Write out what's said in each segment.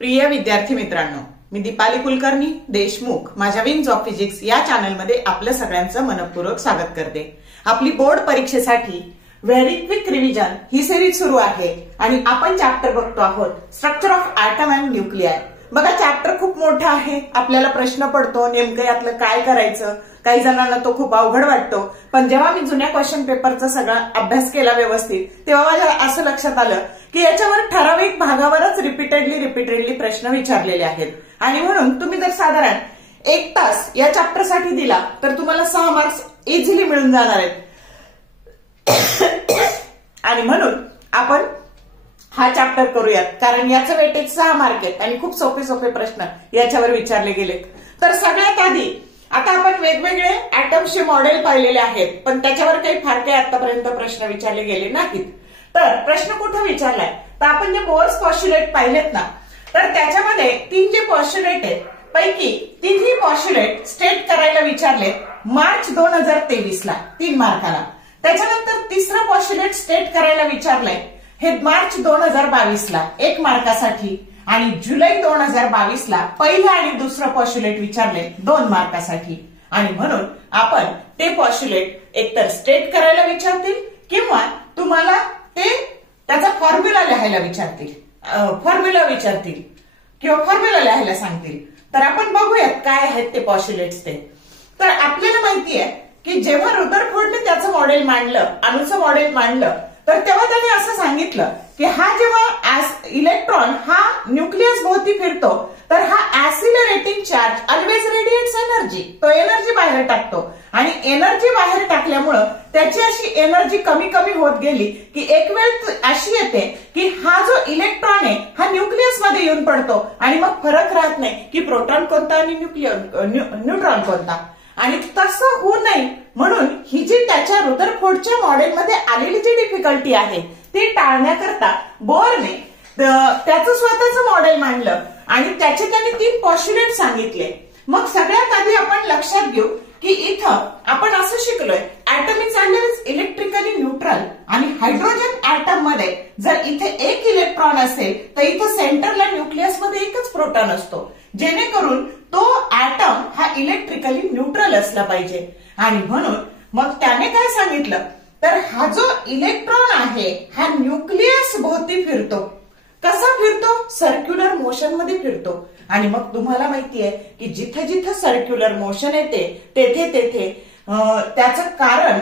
प्रिय विद्यार्थी मित्रांनो, मी दीपाली कुलकर्णी देशमुख माझ्या विंग्स ऑफ फिजिक्स या चॅनलमध्ये आपल्या सगळ्यांचं मनपूर्वक स्वागत करते। आपली बोर्ड परीक्षेसाठी व्हेरी क्विक रिव्हिजन ही सिरीज सुरू आहे आणि आपण चॅप्टर बघतो आहोत structure of atom and nuclei. बघा, चॅप्टर खूप मोठा आहे, आपल्याला प्रश्न पडतो नेमकं यातलं काय करायचं। काही जणांना तो खूप अवघड वाटतो, पण जेव्हा मी जुन्या क्वेश्चन पेपरचा सगळा अभ्यास केला व्यवस्थित, तेव्हा माझ्या असं लक्षात आलं की याच्यावर ठराविक भागावरच रिपीटेडली प्रश्न विचारलेले आहेत आणि म्हणून तुम्ही जर साधारण 1 तास या चॅप्टरसाठी दिला तर तुम्हाला 6 मार्क्स इझिली मिळून जाणार आहेत। आणि म्हणून आपण हा चॅप्टर करूयात, कारण याचं वेटेज 6 मार्क आहेत आणि खूप सोपे प्रश्न याच्यावर विचारले गेलेत। तर सगळ्यात आधी आता आपण वेगवेगळे ॲटम्सचे मॉडेल पाहिलेले आहेत, पण त्याच्यावर काही फार काही आतापर्यंत प्रश्न विचारले गेले नाहीत। तर प्रश्न कुठे विचारलाय तर आपण जे बोर्स पॉस्ट्युलेट पाहिलेत ना, तर त्याच्यामध्ये 3 जे पॉस्ट्युलेट आहेत पैकी 3ही पॉस्ट्युलेट स्टेट करायला विचारले मार्च 2023 ला 3 मार्काला। त्याच्यानंतर तिसरं पॉस्ट्युलेट स्टेट करायला विचारलंय हे मार्च 2022 ला 1 मार्कासाठी आणि जुलै 2022 ला पहिलं आणि दुसरं पॉस्ट्युलेट विचारले 2 मार्कासाठी। आणि म्हणून आपण ते पॉस्ट्युलेट एकतर स्टेट करायला विचारतील किंवा तुम्हाला ते त्याचा फॉर्म्युला लिहायला विचारतील, किंवा फॉर्म्युला लिहायला सांगतील। तर आपण बघूयात काय आहेत ते पॉस्ट्युलेट्स ते। तर आपल्याला माहिती आहे की जेव्हा रुदरफोर्डने त्याचं मॉडेल मांडलं, अणूचं मॉडेल मांडलं, तर तेव्हा त्याने असं सांगितलं की हा जेव्हा इलेक्ट्रॉन हा न्यूक्लियस भोवती फिरतो तर हा ऍसिलरेटिंग चार्ज ऑलवेज रेडिएट्स एनर्जी, तो एनर्जी बाहेर टाकतो आणि एनर्जी बाहेर टाकल्यामुळं त्याची अशी एनर्जी कमी होत गेली की एक वेळ अशी येते की हा जो इलेक्ट्रॉन आहे हा न्यूक्लियस मध्ये येऊन पडतो आणि मग फरक राहत नाही की प्रोटॉन कोणता आणि न्यूट्रॉन कोणता। आणि तसं होऊ नये म्हणून ही जी त्याच्या रुदरफोर्डच्या मॉडेलमध्ये आलेली जी डिफिकल्टी आहे ती टाळण्याकरता बोरने त्याचं स्वतःचं मॉडेल मांडलं आणि त्याचे त्यांनी 3 पॉस्ट्युलेट सांगितले। मग सगळ्यात आधी आपण लक्षात घेऊ की इथं आपण असं शिकलोय atom is always electrically neutral आणि हायड्रोजन ॲटम मध्ये जर इथे 1 इलेक्ट्रॉन असेल तर इथं सेंटरला न्यूक्लियस मध्ये एकच प्रोटॉन असतो, जेणेकरून तो ॲटम हा इलेक्ट्रिकली न्यूट्रल असला पाहिजे। आणि म्हणून मग त्याने काय सांगितलं तर हा जो इलेक्ट्रॉन आहे हा न्यूक्लियस भोवती फिरतो। कसा फिरतो? सर्क्युलर मोशन मध्ये फिरतो। आणि मग तुम्हाला माहितीये की जिथे जिथे सर्क्युलर मोशन येते तेथे त्याचं कारण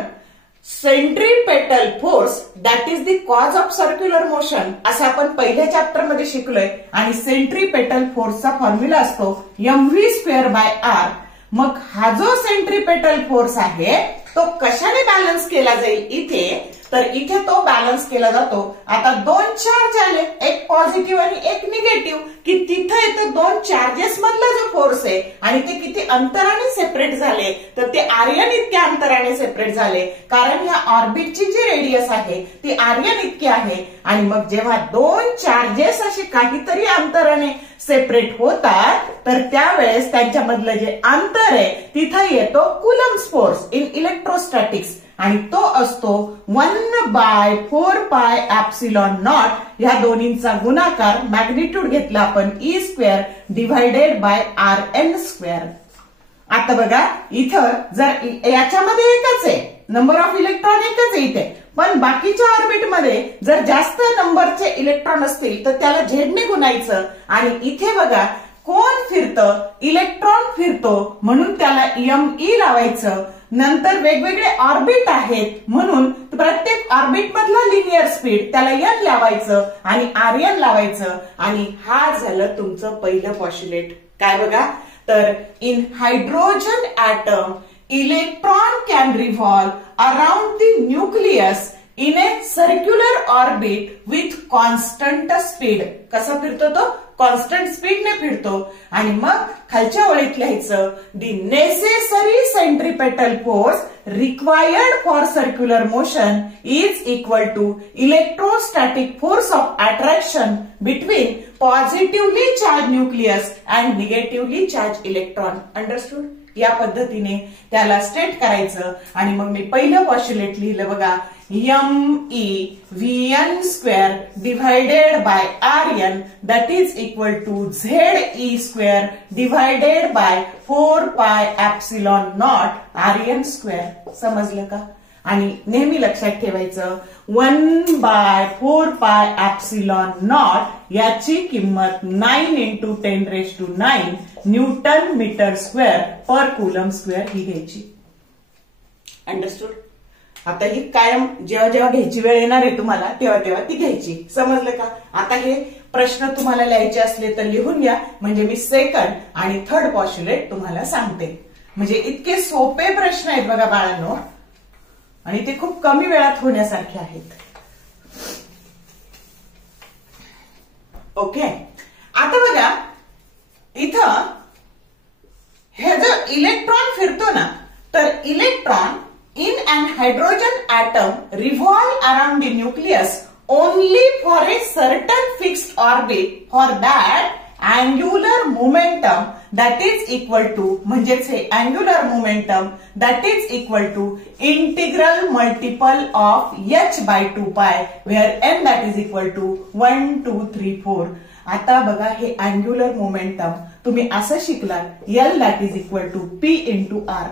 centripetal force that is the cause of circular motion असं आपण पहिल्या चॅप्टर मध्ये शिकलोय। आणि सेंट्रीपेटल फोर्सचा फॉर्म्युला असतो mv²/r। मग हा जो सेंट्रीपेटल फोर्स आहे तो कशाने बॅलन्स केला जाईल इथे, तर इथे तो बॅलन्स केला जातो। आता 2 चार्ज आले, एक पॉझिटिव्ह आणि एक निगेटिव्ह, की तिथे इथं 2 चार्जेस मधला जो फोर्स आहे आणि ते किती अंतराने सेपरेट झाले तर ते आर्यन इतक्या अंतराने सेपरेट झाले, कारण या ऑर्बिटची जी रेडियस आहे ती आर्यन इतकी आहे। आणि मग जेव्हा 2 चार्जेस अशी काहीतरी अंतराने सेपरेट होतात तर त्यावेळेस त्यांच्यामधलं जे अंतर आहे तिथे येतो कुलम्ब्स फोर्स इन इलेक्ट्रोस्टॅटिक्स आणि तो असतो 1/4πε0। या दोन्हींचा गुणाकार मॅग्निट्यूड घेतला आपण e² / rn²। आता बघा इथं जर याच्यामध्ये एकच आहे, नंबर ऑफ इलेक्ट्रॉन एकच आहे इथे, पण बाकीच्या ऑर्बिटमध्ये जर जास्त नंबरचे इलेक्ट्रॉन असतील तर त्याला झेडने गुणायचं। आणि इथे बघा कोण फिरतं, इलेक्ट्रॉन फिरतो म्हणून त्याला me लावायचं। नंतर वेगवेगळे ऑर्बिट आहेत म्हणून प्रत्येक ऑर्बिट मधला लिनियर स्पीड त्याला n लावायचं आणि rn लावायचं। आणि हा झालं तुमचं पहिलं पॉस्ट्युलेट। काय बघा, तर in hydrogen atom electron can revolve around the nucleus in a circular orbit with constant speed. कसा फिरतो तो? कॉन्स्टंट स्पीडने फिरतो। आणि मग खालच्या ओळीत लिहायचं the necessary centripetal force required for circular motion is equal to electrostatic force of attraction between positively charge nucleus and negatively charge electron. Understood? या पद्धतीने त्याला स्टेट करायचं. आणि मग मी पहिलं पॉस्ट्युलेट लिहिलं बघा, MEVN square divided by RN that is equal to ZE square divided by 4 pi epsilon not RN square. समजलं का? आणि नेहमी लक्षात ठेवायचं 1/4 पाय एप्सिलॉन नॉट याची किंमत 9 × 10⁹ न्यूटन मीटर स्क्वेअर पर कूलम स्क्वेअर ही घ्यायची. अंडरस्टूड? आता ही कायम जेव्हा जेव्हा घ्यायची वेळ येणार आहे तुम्हाला तेव्हा तेव्हा ती घ्यायची. समजलं का? आता हे प्रश्न तुम्हाला लिहायचे असले तर लिहून घ्या, म्हणजे मी सेकंड आणि थर्ड पॉस्ट्युलेट तुम्हाला सांगते. म्हणजे इतके सोपे प्रश्न आहेत बघा बाळांनो, आणि ते खूप कमी वेळात होण्यासारखे आहेत. ओके, आता बघा इथं हे जर इलेक्ट्रॉन फिरतो ना, तर electron in an hydrogen atom revolve around the nucleus only for a certain fixed orbit. For that angular momentum that is equal to, म्हणजेच हे angular momentum that is equal to integral multiple of h/2 pi where n that is equal to 1 2 3 4. आता बघा हे angular momentum तुम्ही असं शिकलात, L that is equal to P into R.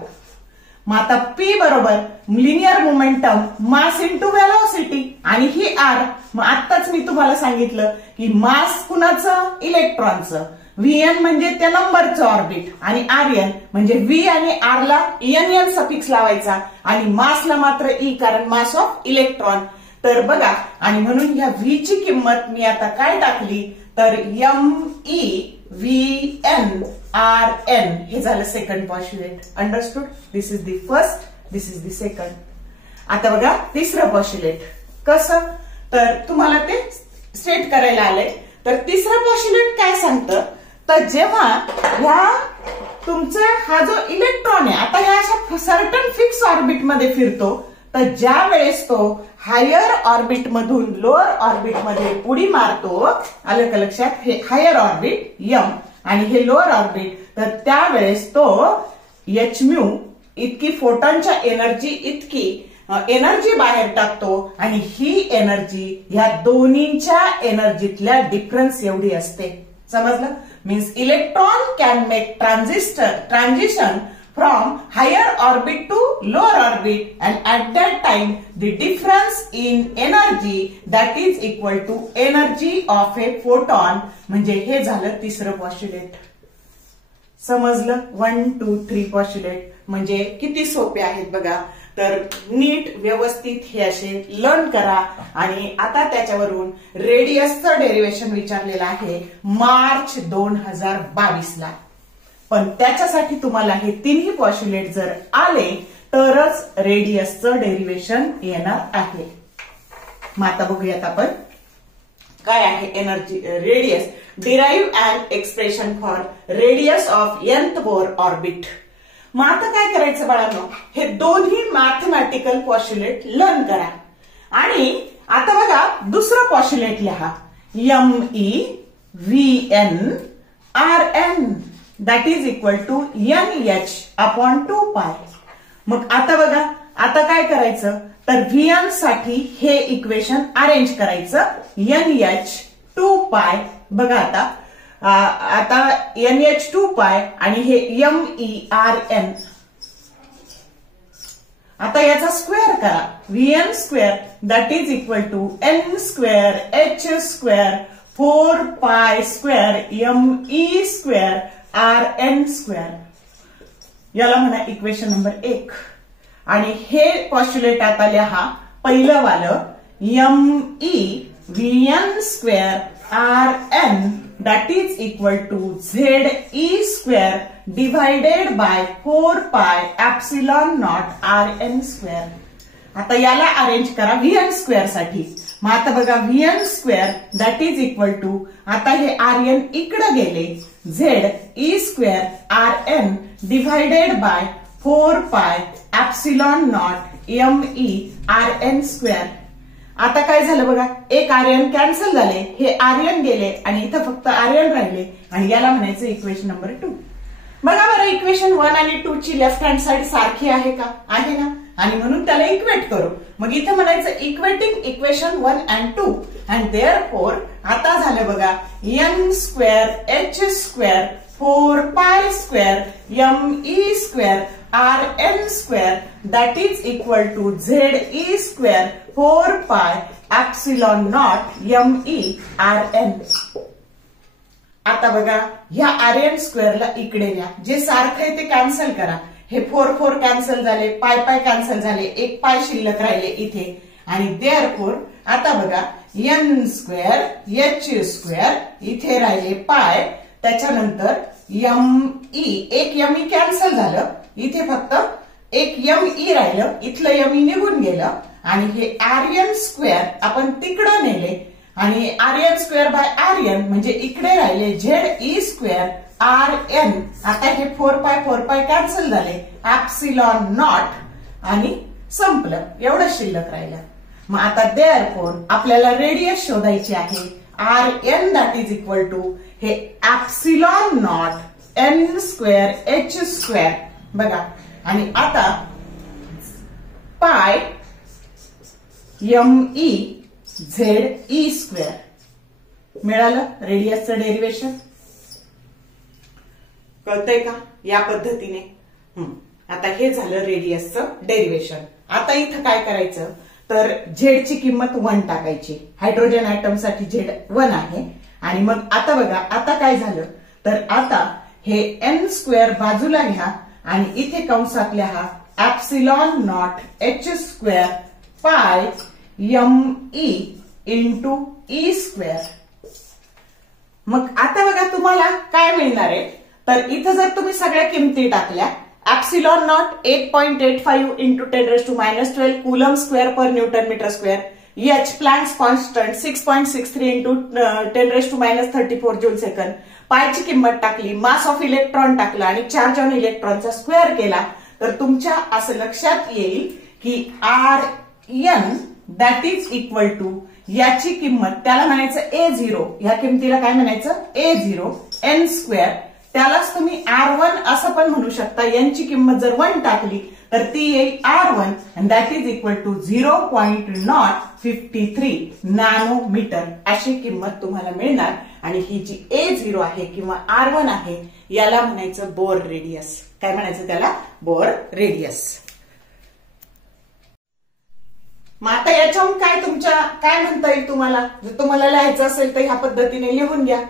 मग आता P बरोबर linear momentum mass into velocity, आणि ही R. मग आत्ताच मी तुम्हाला सांगितलं की मास कुणाचं? इलेक्ट्रॉनचं. VN म्हणजे त्या नंबरचं ऑर्बिट, आणि RN म्हणजे V आणि R ला NN सफिक्स लावायचा, आणि मासला मात्र E, कारण मास ऑफ इलेक्ट्रॉन. तर बघा, आणि म्हणून ह्या V ची किंमत मी आता काय टाकली तर MEVN RN. हे झालं second postulate. Understood? This is the first, this is the second. आता बघा तिसरं पॉस्ट्युलेट कसं, तर तुम्हाला ते स्टेट करायला आलंय. तर तिसरं पॉस्ट्युलेट काय सांगतं, तर जेव्हा ह्या तुमचा हा जो इलेक्ट्रॉन आहे आता ह्या अशा सर्टन फिक्स ऑर्बिट मध्ये फिरतो, तर ज्या वेळेस तो हायर ऑर्बिट मधून लोअर ऑर्बिट मध्ये उडी मारतो, आलं का लक्षात? हे हायर ऑर्बिट M आणि हे लोअर ऑर्बिट, तर त्यावेळेस तो hν इतकी फोटॉनच्या एनर्जी इतकी एनर्जी बाहेर टाकतो, आणि ही एनर्जी ह्या दोन्हीच्या एनर्जीतल्या डिफरन्स एवढी असते. समजलं? Means electron can make transition from higher orbit to lower orbit, and at that time the difference in energy that is equal to energy of a photon. म्हणजे हे झालं तिसरं पॉस्ट्युलेट. समजलं? 1 2 3 पॉस्ट्युलेट म्हणजे किती सोपे आहेत बघा. तर नीट व्यवस्थित हे असे लर्न करा. आणि आता त्याच्यावरून रेडियसचं डेरिव्हेशन विचारलेलं आहे मार्च 2022 ला. पण त्याच्यासाठी तुम्हाला हे तिन्ही पॉस्ट्युलेट जर आले तरच रेडियसचं डेरिव्हेशन येणार आहे. मग आता बघूयात आपण काय आहे energy radius. Derive and expression for radius of nth Bohr orbit. मग आता काय करायचं बाळांनो, हे दोन्ही मॅथमॅटिकल पॉस्ट्युलेट लर्न करा. आणि आता बघा दुसरं पॉस्ट्युलेट लिहा, MEVN RN that is equal to NH/2 pi. मग आता बघा आता काय करायचं तर VN साठी हे इक्वेशन अरेंज करायचं. NH2 pi बघा आता NH2 pi आणि हे MERN. आता याचा स्क्वेअर करा. VN square that is equal to N square H square 4 pi square ME square RN square. याला म्हणा इक्वेशन नंबर 1. आणि हे पॉस्ट्युलेट आता लिहा पहिलं वालं MEVN square RN that is equal to ZE square divided by 4 pi epsilon not RN square. आता याला अरेंज करा VN स्क्वेअर साठी. मग आता बघा VN square that is equal to आता हे RN इकडे गेले ZE square RN divided by 4 pi epsilon naught ME RN square. आता काय झालं बघा एक RN कॅन्सल झाले, हे RN गेले आणि इथं फक्त RN राहिले आणि याला म्हणायचं इक्वेशन नंबर 2. बघा बरं, इक्वेशन 1 आणि 2 ची लेफ्ट हँड साइड सारखी आहे का? आहे ना. आणि म्हणून त्याला इक्वेट करू. मग इथे म्हणायचं equating equation 1 and 2 and therefore आता झालं बघा n square h square 4 pi square me square rn square that is equal to ze square 4 pi epsilon naught me rn. आता बघा ह्या आर्यन स्क्वेअरला इकडे न्या, जे सारखं आहे ते कॅन्सल करा. हे 4 4 कॅन्सल झाले, पाय पाय कॅन्सल झाले, एक पाय शिल्लक राहिले इथे. आणि देअरफॉर आता बघा n स्क्वेअर h स्क्वेअर इथे राहिले पाय, त्याच्यानंतर एक me कॅन्सल झालं, इथे फक्त एक me राहिलं, इथलं me निघून गेलं. आणि हे आर्यन स्क्वेअर आपण तिकडं नेले आणि आर्यन स्क्वेअर बाय आर्यन म्हणजे इकडे राहिले ze स्क्वेअर rn. आता हे 4 पाय कॅन्सल झाले, एप्सिलॉन नॉट आणि संपलं, एवढं शिल्लक राहिलं. मग आता देअरफॉर आपल्याला रेडियस शोधायची आहे. rn that is equal to हे epsilon naught n square h square बघा. आणि आता पाय me ze स्क्वेअर मिळालं रेडियसचं डेरिवेशन. कळतंय का? या पद्धतीने. आता हे झालं रेडियसचं डेरिवेशन. आता इथं काय करायचं तर झेडची किंमत 1 टाकायची. हायड्रोजन ऍटम साठी झेड 1 आहे. आणि मग आता बघा आता काय झालं तर आता हे n स्क्वेअर बाजूला घ्या आणि इथे कंसात लिहा एप्सिलॉन नॉट h स्क्वेअर पाय me इंटू e स्क्वेअर. मग आता बघा तुम्हाला काय मिळणार आहे तर इथं जर तुम्ही सगळ्या किमती टाकल्या epsilon naught 8.85 into 10⁻⁻12 coulomb square per newton metre square, h Planck's constant 6.63 into 10⁻34 joule second, पायची किंमत टाकली, मास ऑफ इलेक्ट्रॉन टाकला आणि चार्ज ऑन इलेक्ट्रॉनचा स्क्वेअर केला तर तुमच्या असं लक्षात येईल की rn that is equal to याची किंमत त्याला म्हणायचं a0, ह्या किमतीला काय म्हणायचं a0 n स्क्वेअर, त्यालाच तुम्ही r1 असं पण म्हणू शकता. यांची किंमत जर 1 टाकली तर ती येईल r1 and that is equal to 0.053 nanometre अशी किंमत तुम्हाला मिळणार. आणि ही जी a0 आहे किंवा r1 आहे याला म्हणायचं बोर रेडियस. काय म्हणायचं त्याला? Bore radius. मग आता याच्याहून काय तुमच्या काय म्हणता येईल तुम्हाला? जर तुम्हाला लिहायचं असेल तर ह्या पद्धतीने लिहून घ्या.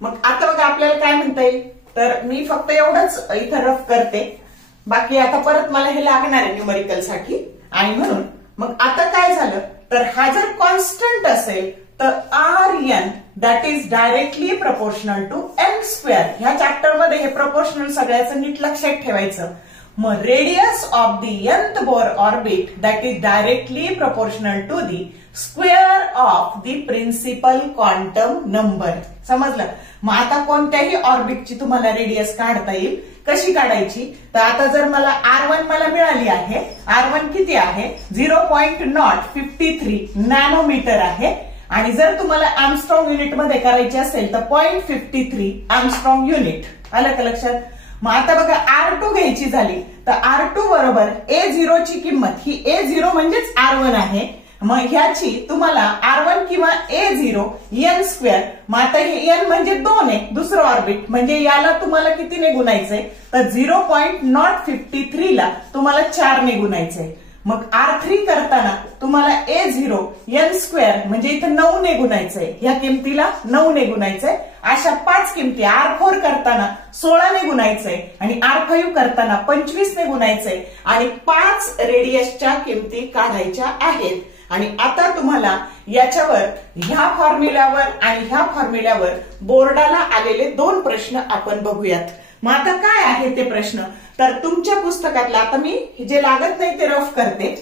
मग आता बघा आपल्याला काय म्हणता येईल तर मी फक्त एवढंच इथं रफ करते, बाकी आता परत मला हे लागणार आहे न्यूमरिकल साठी. आणि म्हणून मग आता काय झालं तर हा जर कॉन्स्टंट असेल तर rn that is directly proportional to n square. ह्या चॅप्टर मध्ये हे प्रपोर्शनल सगळ्याचं नीट लक्षात ठेवायचं. मग radius of the nth Bohr orbit that is directly proportional to the square of the principal quantum number. समजलं? मग आता कोणत्याही ऑर्बिटची तुम्हाला रेडियस काढता येईल. कशी काढायची तर आता जर मला r1 मला मिळाली आहे, r1 किती आहे 0.053 नॅनोमीटर आहे. आणि जर तुम्हाला आर्मस्ट्रॉंग युनिट मध्ये करायची असेल तर 0.53 आर्मस्ट्रॉंग युनिट. आलं का लक्षात? मग आता बघा r2 घ्यायची झाली तर r2 बरोबर a0 ची किंमत, ही a0 म्हणजेच r1 आहे. मग ह्याची तुम्हाला r1 किंवा a0 n स्क्वेअर. मग आता हे n म्हणजे 2 आहे, दुसरं ऑर्बिट, म्हणजे याला तुम्हाला कितीने गुणायचंय तर 0.053 ला तुम्हाला 4 ने गुणायचंय. मग r3 करताना तुम्हाला a0 n स्क्वेअर म्हणजे इथं 9 ने गुणायचंय, ह्या किमतीला 9 ने गुणायचंय. अशा 5 किमती. r4 करताना 16 ने गुणायचंय आणि r5 करताना 25 ने गुणायचंय आणि 5 रेडियसच्या किमती काढायच्या आहेत. आणि आता तुम्हाला याच्यावर ह्या फॉर्म्युल्यावर आणि ह्या फॉर्म्युल्यावर बोर्डाला आलेले 2 प्रश्न आपण बघूयात. मग आता काय आहे ते प्रश्न तर तुमच्या पुस्तकातला, आता मी जे लागत नाही ते रफ करते.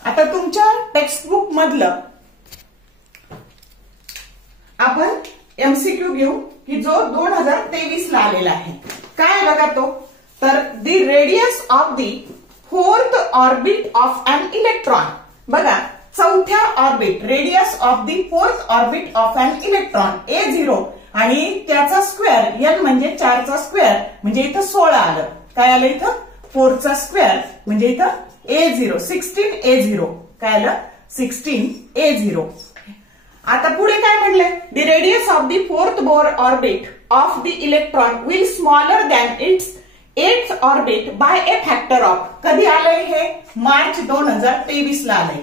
आता तुमच्या टेक्स्टबुक मधलं आपण एमसीक्यू घेऊ की जो 2023 ला आलेला आहे. काय बघा तो तर the radius of the 4th orbit of an electron. बघा चौथ्या orbit, radius of the fourth orbit of an electron A0 आणि त्याचा स्क्वेअर n म्हणजे 4चा स्क्वेअर म्हणजे इथं 16 आलं. काय आलं इथं 4चा स्क्वेअर म्हणजे इथं A0 16A0 काय आलं 16A0. आता पुढे काय म्हणलंय, the radius of the fourth Bohr orbit of the electron will smaller than its 8th orbit by a factor of. कधी आलंय हे मार्च 2023 ला आलंय.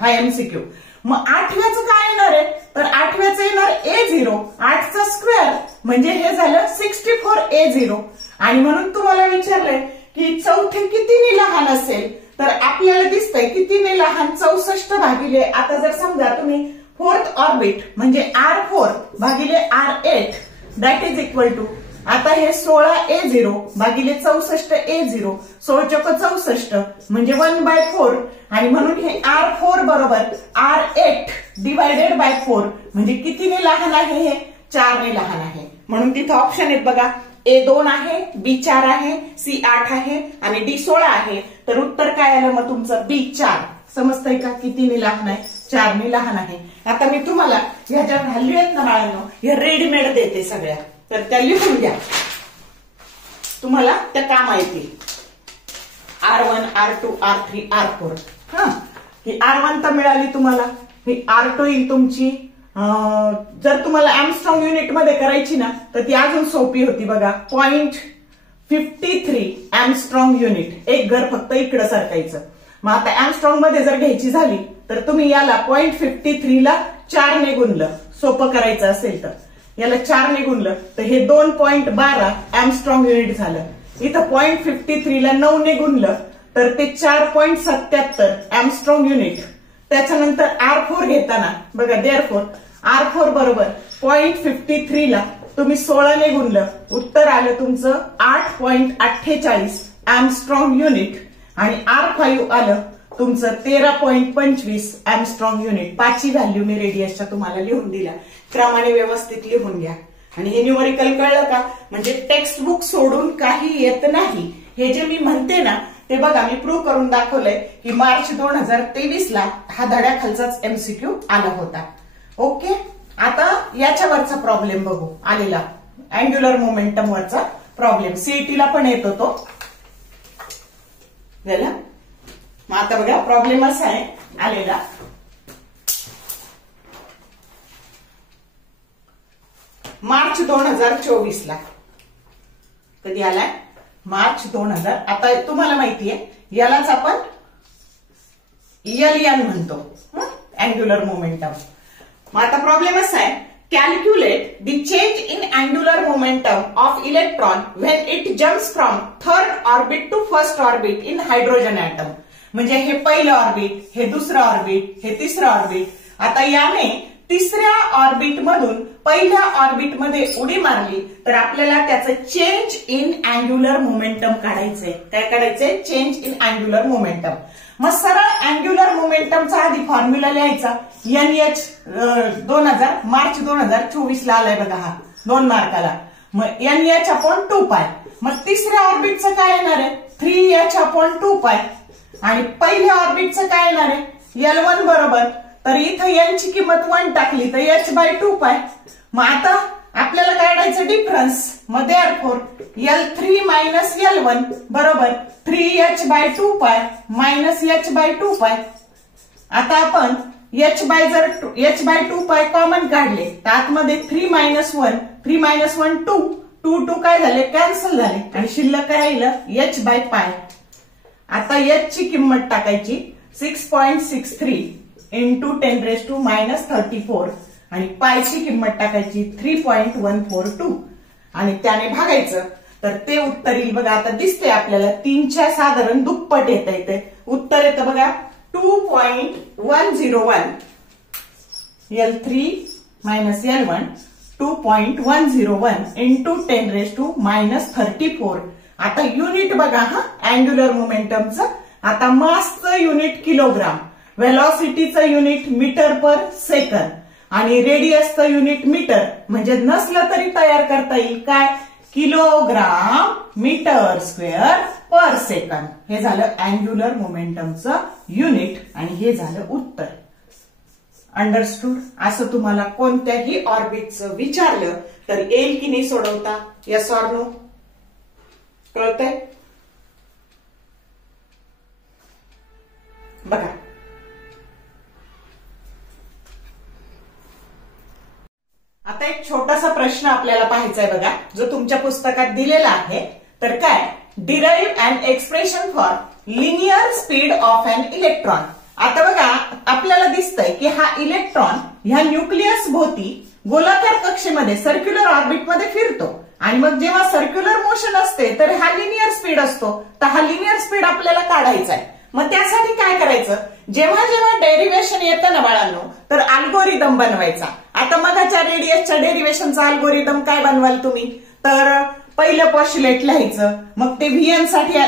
हा एमसीक्यू. मग 8व्याचं काय येणार आहे, तर 8व्याचं येणार A0 8चा स्क्वेअर म्हणजे हे झालं 64A0. आणि म्हणून तुम्हाला विचारलंय की चौथे कितीने लहान असेल, तर आपल्याला दिसतंय कितीने लहान 64 भागिले, आता जर समजा तुम्ही फोर्थ ऑर्बिट म्हणजे R4 भागिले R8 that is equal to, आता हे 16A0 भागिले 64A0 16 64 म्हणजे 1/4 आणि म्हणून हे R4 बरोबर R8 डिवायडेड बाय 4 म्हणजे कितीने लहान आहे, हे 4 ने लहान आहे. म्हणून तिथं ऑप्शन आहेत बघा, A2 आहे, B4 आहे, C8 आहे आणि D16 आहे. तर उत्तर काय आलं मग तुमचं B4. समजतंय का, कितीने लहान आहे, 4 ने लहान आहे. आता मी तुम्हाला ह्याच्या व्हॅल्यू आहेत ना बाळांनो, हे रेडीमेड देते सगळ्या, तर त्या लिहून घ्या, तुम्हाला त्या काम येतील. R1 R2 R3 R4. हा, ही R1 तर मिळाली तुम्हाला, ही R2 येईल तुमची. जर तुम्हाला एमस्ट्रॉंग युनिट मध्ये करायची ना तर ती अजून सोपी होती बघा, 0.53 एमस्ट्रॉंग युनिट. एक घर फक्त इकडे सरकायचं. मग आता एमस्ट्रॉंग मध्ये जर घ्यायची झाली तर तुम्ही याला 0.53 ला 4 ने गुणलं, सोपं करायचं असेल तर याला 4 ने गुणलं तर हे 2.12 एमस्ट्रॉंग युनिट झालं. इथं 0.53 ला 9 ने गुणलं तर ते 4.77 एमस्ट्रॉंग युनिट. त्याच्यानंतर R4 घेताना बघा, देअरफोर R4 बरोबर 0.53 ला तुम्ही 16 ने गुणलं, उत्तर आलं तुमचं 8.48 एमस्ट्रॉंग युनिट. आणि R5 आलं तुमचं 13.25 एमस्ट्रॉंग युनिट. 5 व्हॅल्यू मी रेडियसच्या तुम्हाला लिहून दिल्या, क्रमाने व्यवस्थित लिहून घ्या. आणि हे न्यूमरिकल कळलं का, म्हणजे टेक्स्ट बुक सोडून काही येत नाही. हे जे मी म्हणते ना ते बघा, मी प्रूव्ह करून दाखवलंय की मार्च 2023 ला हा धड्याखालचाच एमसीक्यू आला होता. ओके, आता याच्यावरचा प्रॉब्लेम बघू आलेला, अँग्युलर मोमेंटम वरचा प्रॉब्लेम. सीईटीला पण येतो तो. झालं. मग आता बघा प्रॉब्लेम असा आहे आलेला, मार्च 2024 ला. कधी आलाय, मार्च 2000. आता तुम्हाला माहितीये यालाच आपण LN म्हणतो, अँग्युलर मोमेंटम. मग आता प्रॉब्लेम असा आहे, calculate the change in angular momentum of electron when it jumps from third orbit to first orbit in hydrogen atom. म्हणजे हे पहिलं ऑर्बिट, हे दुसरं ऑर्बिट, हे तिसरं ऑर्बिट. आता याने तिसऱ्या ऑर्बिट मधून पहिल्या ऑर्बिट मध्ये उडी मारली तर आपल्याला त्याचं चेंज इन अँग्युलर मोमेंटम काढायचंय. काय काढायचंय, चेंज इन अँग्युलर मोमेंटम. मग सरळ अँग्युलर मोमेंटमचा आधी फॉर्म्युला लिहायचा, NH 2000 मार्च 2024 ला आलाय बघा, हा 2 मार्काला. मग NH/2π. मग तिसऱ्या ऑर्बिटचं काय येणार आहे, 3H/2π. आणि पहिल्या ऑर्बिटचं काय येणार आहे, L1 बरोबर. तर इथं N ची किंमत 1 टाकली तर H/2π. मग आता आपल्याला काढायचं डिफरन्स. मग देअरफोर L3 मायनस L1 बरोबर 3H/2π मायनस H/2π. आता आपण H/2π कॉमन काढले तर आतमध्ये 3 मायनस 1 3 मायनस 1 2 2 2 काय झाले, कॅन्सल झाले आणि शिल्लक राहिलं H/π. आता H ची किंमत टाकायची 6.63 इंटू 10⁻⁻34 आणि पायची किंमत टाकायची 3.142 आणि त्याने भागायचं तर ते उत्तर येईल बघा. आता दिसते आपल्याला 3च्या साधारण दुप्पट येत आहे. उत्तर येतं बघा 2.101 L3 मायनस L1 2.101 इंटू 10⁻34. आता युनिट बघा, हा अँग्युलर मोमेंटमचं. आता मासचं युनिट किलोग्राम, व्हेलॉसिटीचं युनिट मीटर पर सेकंद आणि रेडियसचं युनिट मीटर. म्हणजे नसलं तरी तयार करता येईल काय, kilogram metre square per second. हे झालं अँग्युलर मोमेंटमचं युनिट आणि हे झालं उत्तर. अंडरस्टूड? असं तुम्हाला कोणत्याही ऑर्बिटचं विचारलं तर येईल की नाही सोडवता? Yes or no? कळतंय? बघा, आता एक छोटासा प्रश्न आपल्याला पाहायचा आहे बघा, जो तुमच्या पुस्तकात दिलेला आहे. तर काय? Derive an expression for linear speed of an electron. आता बघा, आपल्याला दिसतंय की हा इलेक्ट्रॉन ह्या न्यूक्लियस भोवती गोलाकार कक्षेमध्ये सर्क्युलर ऑर्बिटमध्ये फिरतो आणि मग जेव्हा सर्क्युलर मोशन असते तर हा लिनियर स्पीड असतो. तर हा लिनियर स्पीड आपल्याला काढायचा आहे. मग त्यासाठी काय करायचं? जेव्हा जेव्हा डेरिव्हेशन येतं ना बाळांनो, तर अल्गोरिदम बनवायचा. आता मगाच्या रेडियसच्या डेरिव्हेशनचा अल्गोरिदम काय बनवाल तुम्ही? तर पहिलं पॉश्युलेट लिहायचं, मग ते व्हीएन साठी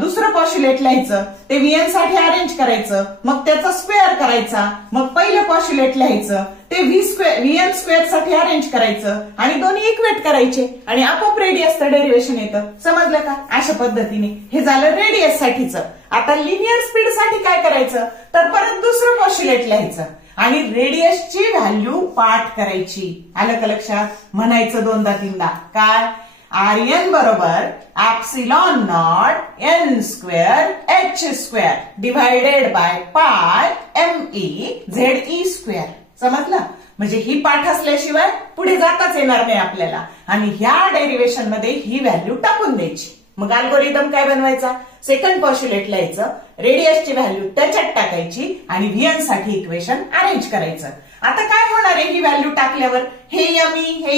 दुसरं पॉश्युलेट लिहायचं, ते व्हीएन साठी अरेंज करायचं, मग त्याचा स्क्वेअर करायचा, मग पहिलं पॉश्युलेट लिहायचं, ते व्हीएन स्क्वेअर साठी अरेंज करायचं आणि दोन्ही इक्वेट करायचे आणि आपोआप रेडियसचं डेरिव्हेशन येतं. समजलं का? अशा पद्धतीने हे झालं रेडियस साठीचं. आता लिनियर स्पीड साठी काय करायचं? तर परत दुसरं पॉश्युलेट लिहायचं आणि रेडियसची व्हॅल्यू पाठ करायची. आलं का लक्षात? म्हणायचं दोनदा तीनदा. काय? Rn बरोबर epsilon naught n square h square divided by पाय me ze स्क्वेअर. समजलं? म्हणजे ही पाठ असल्याशिवाय पुढे जाताच येणार नाही आपल्याला. आणि ह्या डेरिव्हेशन मध्ये ही व्हॅल्यू टाकून द्यायची. मग अल्गोरिदम काय बनवायचा? सेकंड पॉश्युलेट लिहायचं, रेडियसची व्हॅल्यू त्याच्यात टाकायची आणि व्हीएन साठी इक्वेशन अरेंज करायचं. आता काय होणार आहे? ही व्हॅल्यू टाकल्यावर हे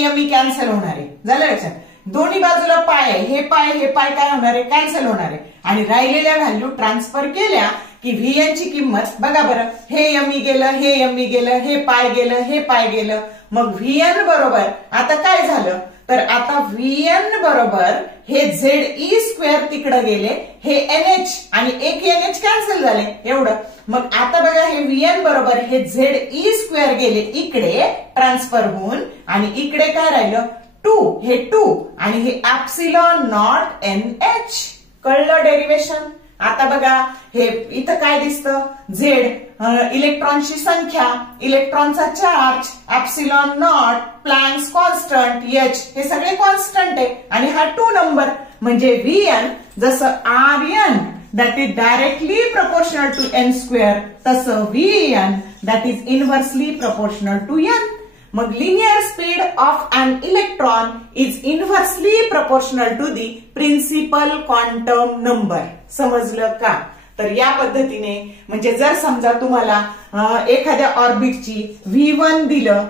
यमी कॅन्सल होणार आहे. झालं लक्षात? दोन्ही बाजूला पाय आहे, हे पाय काय होणार आहे? कॅन्सल होणार आहे. आणि राहिलेल्या व्हॅल्यू ट्रान्सफर केल्या की व्हीएन ची किंमत बघा बरं, हे यमी गेलं, हे यमी गेलं, हे पाय गेलं, हे पाय गेलं. मग व्हीएन बरोबर आता काय झालं? तर आता व्हीएन बरोबर हे ZE स्क्वेअर तिकडे गेले, हे NH आणि एक NH कॅन्सल झाले एवढं. मग आता बघा, हे व्हीएन बरोबर हे ZE स्क्वेअर गेले इकडे ट्रान्सफर होऊन आणि इकडे काय राहिलं? 2. हे 2 आणि हे एप्सिलॉन नॉट NH. कळलं डेरिव्हेशन? आता बघा, हे इथं काय दिसतं? झेड इलेक्ट्रॉनची संख्या, इलेक्ट्रॉनचा charge, epsilon not, Planck's constant, H हे सगळे कॉन्स्टंट आहे आणि हा 2 नंबर म्हणजे Vn जसं Rn that is directly proportional to n square तसं Vn that is inversely proportional to n. मग linear speed of an electron is inversely proportional to the principal quantum number. समजलं का? तर या पद्धतीने म्हणजे जर समजा तुम्हाला एखाद्या ऑर्बिटची V1 दिलं,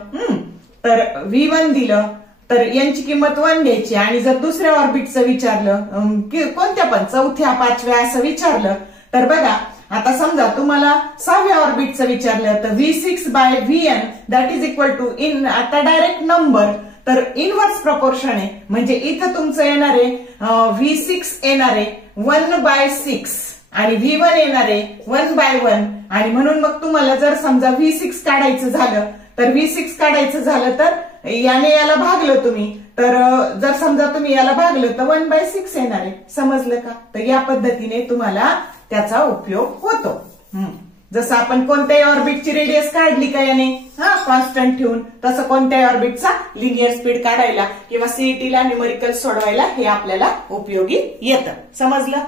तर V1 दिलं तर यांची किंमत 1 घ्यायची आणि जर दुसऱ्या ऑर्बिटचं विचारलं, कोणत्या पण चौथ्या पाचव्या असं विचारलं, तर बघा आता समजा तुम्हाला 6व्या ऑर्बिटचं विचारलं तर V6 by Vn that is equal to in आता डायरेक्ट नंबर तर इनव्हर्स प्रपोर्शन आहे. म्हणजे इथं तुमचं येणार आहे V6 येणार आहे 1/6 आणि V1 येणार आहे 1/1 आणि म्हणून मग तुम्हाला जर समजा V6 काढायचं झालं तर याने याला भागलं तुम्ही, तर जर समजा तुम्ही याला भागलं तर 1/6 येणार आहे. समजलं का? तर या पद्धतीने तुम्हाला त्याचा उपयोग होतो. जसं आपण कोणत्याही ऑर्बिटची रेडियस काढली का याने कॉन्स्टंट ठेवून, तसं कोणत्याही ऑर्बिटचा लिनियर स्पीड काढायला किंवा सीईटीला न्यूमेरिकल सोडवायला हे आपल्याला उपयोगी येतं. समजलं?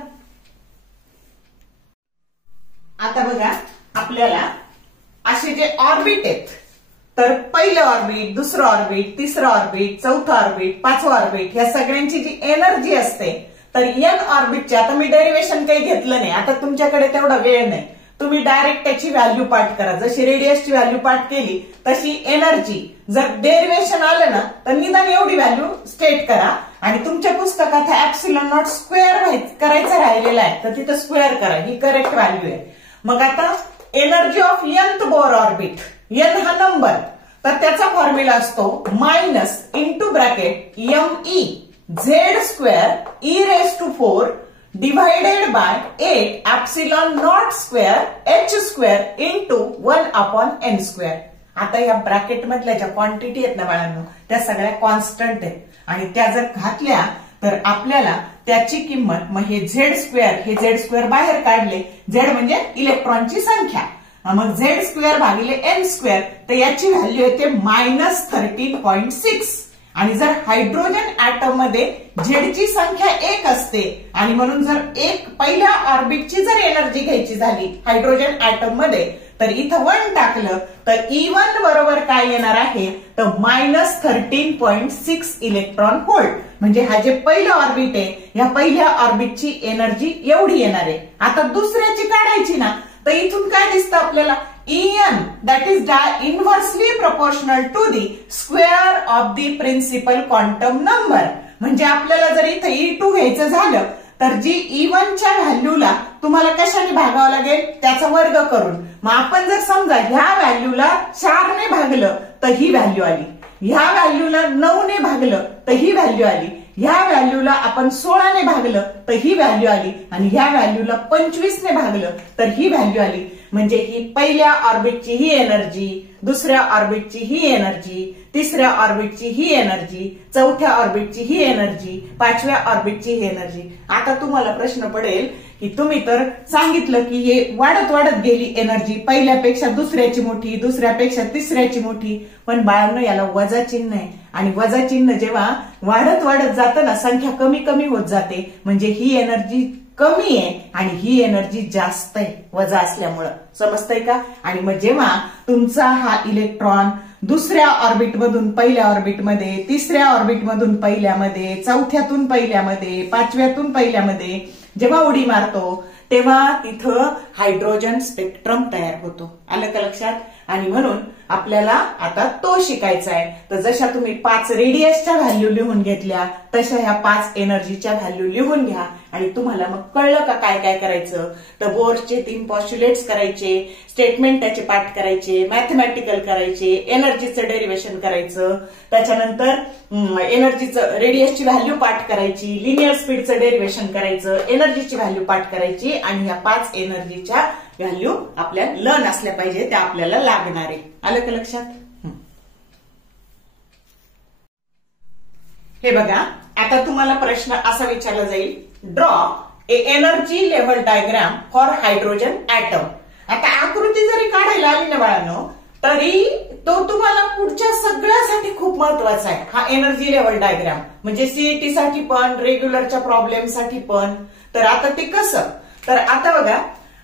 आता बघा, आपल्याला असे जे ऑर्बिट आहेत तर पहिलं ऑर्बिट, दुसरं ऑर्बिट, तिसरं ऑर्बिट, चौथं ऑर्बिट, पाचवं ऑर्बिट ह्या सगळ्यांची जी एनर्जी असते तर एन ऑर्बिटचे आता मी डेरिव्हेशन काही घेतलं नाही, आता तुमच्याकडे तेवढा वेळ नाही, तुम्ही डायरेक्ट त्याची व्हॅल्यू पाठ करा. जशी रेडियसची व्हॅल्यू पाठ केली तशी एनर्जी जर डेरिव्हेशन आलं ना तर निदान एवढी व्हॅल्यू स्टेट करा आणि तुमच्या पुस्तकात एप्सिलॉन नॉट स्क्वेअर करायचा राहिलेला आहे तर तिथं स्क्वेअर करा, ही करेक्ट व्हॅल्यू आहे. मग आता energy of nth Bohr orbit, n हा नंबर तर त्याचा फॉर्म्युला असतो minus into bracket me z square e⁴ divided by 8 epsilon not square h square into 1/n square. आता या ब्रॅकेट मधल्या ज्या क्वांटिटी आहेत ना बाळांनो त्या सगळ्या कॉन्स्टंट आहेत आणि त्या जर घातल्या तर आपल्याला त्याची किंमत, मग हे झेड स्क्वेअर बाहेर काढले, झेड म्हणजे इलेक्ट्रॉनची संख्या, मग झेड स्क्वेअर भागिले एन स्क्वेअर, तर याची व्हॅल्यू येते -13.6. आणि जर हायड्रोजन ऍटम मध्ये झेडची संख्या 1 असते आणि म्हणून जर पहिल्या ऑर्बिटची जर एनर्जी घ्यायची झाली हायड्रोजन ऍटम मध्ये, तर इथं 1 टाकलं तर E1 बरोबर काय येणार आहे, तर -13.6 इलेक्ट्रॉन व्होल्ट. म्हणजे हा जे पहिलं ऑर्बिट आहे, या पहिल्या ऑर्बिटची एनर्जी एवढी येणार आहे. आता दुसऱ्याची काढायची ना, तर इथून काय दिसतं आपल्याला, En that is inversely proportional to the square of the principal quantum number. म्हणजे आपल्याला जर इथं E2 घ्यायचं झालं तर जी E1 च्या व्हॅल्यूला तुम्हाला कशाने भागावं लागेल, त्याचा वर्ग करून. मग आपण जर समजा ह्या व्हॅल्यूला 4 ने भागलं तर ही व्हॅल्यू आली, ह्या व्हॅल्यूला 9 ने भागलं तर ही व्हॅल्यू आली, ह्या व्हॅल्यूला आपण 16 ने भागलं तर ही व्हॅल्यू आली, आणि ह्या व्हॅल्यूला 25 ने भागलं तर ही व्हॅल्यू आली. म्हणजे ही पहिल्या ऑर्बिटची ही एनर्जी, दुसऱ्या ऑर्बिटची ही एनर्जी, तिसऱ्या ऑर्बिटची ही एनर्जी, चौथ्या ऑर्बिटची ही एनर्जी, पाचव्या ऑर्बिटची ही एनर्जी. आता तुम्हाला प्रश्न पडेल की तुम्ही तर सांगितलं की हे वाढत वाढत गेली एनर्जी, पहिल्यापेक्षा दुसऱ्याची मोठी, दुसऱ्यापेक्षा तिसऱ्याची मोठी, पण बाळांनो याला वजा चिन्ह आहे, आणि वजा चिन्ह जेव्हा वाढत वाढत जातं ना, संख्या कमी कमी होत जाते, म्हणजे ही एनर्जी कमी आहे आणि ही एनर्जी जास्त आहे वजा असल्यामुळं. समजतंय का? आणि मग जेव्हा तुमचा हा इलेक्ट्रॉन दुसऱ्या ऑर्बिटमधून पहिल्या ऑर्बिटमध्ये, तिसऱ्या ऑर्बिटमधून पहिल्यामध्ये, चौथ्यातून पहिल्यामध्ये, पाचव्यातून पहिल्यामध्ये जेव्हा उडी मारतो, तेव्हा तिथं हायड्रोजन स्पेक्ट्रम तयार होतो. आलं का लक्षात? आणि म्हणून आपल्याला आता तो शिकायचा आहे. तर जशा तुम्ही 5 रेडियसच्या व्हॅल्यू लिहून घेतल्या, तशा ह्या 5 एनर्जीच्या व्हॅल्यू लिहून घ्या. आणि तुम्हाला मग कळलं का काय काय करायचं, तर बोर्सचे 3 पॉस्ट्युलेट्स करायचे, स्टेटमेंट त्याचे पाठ करायचे, मॅथमॅटिकल करायचे, एनर्जीचं डेरिव्हेशन करायचं, त्याच्यानंतर एनर्जीचं रेडियसची व्हॅल्यू पाठ करायची, लिनियर स्पीडचं डेरिव्हेशन करायचं, एनर्जीची व्हॅल्यू पाठ करायची, आणि ह्या 5 एनर्जीच्या व्हॅल्यू आपल्या लर्न असल्या पाहिजे, त्या आपल्याला लागणार आहे. आलं का लक्षात? हे बघा, आता तुम्हाला प्रश्न असा विचारला जाईल, draw a energy level diagram for hydrogen atom. आता आकृती जरी काढायला आली ना बाळांनो, तरी तो तुम्हाला पुढच्या सगळ्यासाठी खूप महत्वाचा आहे हा एनर्जी लेव्हल डायग्राम, म्हणजे सीईटी साठी पण, रेग्युलरच्या प्रॉब्लेम साठी पण. तर आता ते कसं, तर आता बघा,